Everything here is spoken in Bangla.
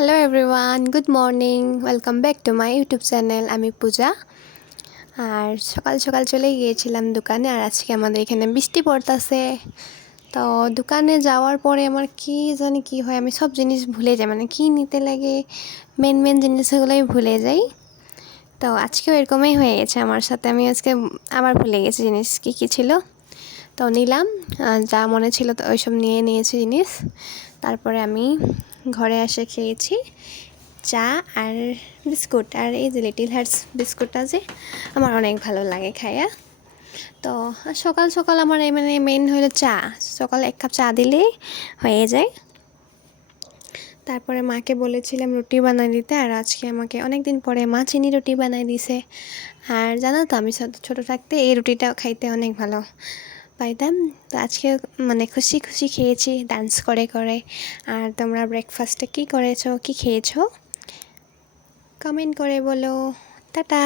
Hello everyone, good morning. Welcome back to my YouTube channel. আমি পূজা। আর সকাল সকাল চলে গিয়েছিলাম দোকানে, আর আজকে আমাদের এখানে বৃষ্টি পড়তেছে। তো দোকানে যাওয়ার পরে আমার কি জানি কি হয়, আমি সব জিনিস ভুলে যাই, মানে কি নিতে লাগে মেন জিনিসগুলোই ভুলে যাই। তো আজকেও এরকমই হয়ে গেছে আমার সাথে। আমি আজকে আবার ভুলে গেছি জিনিস কী কী ছিল। তো নিলাম, যা মনে ছিল তো ওইসব নিয়েছি জিনিস। তারপরে আমি ঘরে এসে খেয়েছি চা আর বিস্কুট। আর এই যে লিটিল হার্টস বিস্কুটটা যে আমার অনেক ভালো লাগে খাইয়া। তো সকাল সকাল আমার মানে মেন হলো চা। সকালে 1 কাপ চা দিলেই হয়ে যায়। তারপরে মাকে বলেছিলাম রুটি বানাই দিতে, আর আজকে আমাকে অনেক দিন পরে মা চিনি রুটি বানাই দিছে। আর জানো তো, আমি ছোটো থাকতে এই রুটিটা খাইতে অনেক ভালো পাইতাম। তো আজকে মানে খুশি খুশি খেয়েছি ডান্স করে করে। আর তোমরা ব্রেকফাস্টে কী করেছো, কী খেয়েছো কমেন্ট করে বলো। টাটা।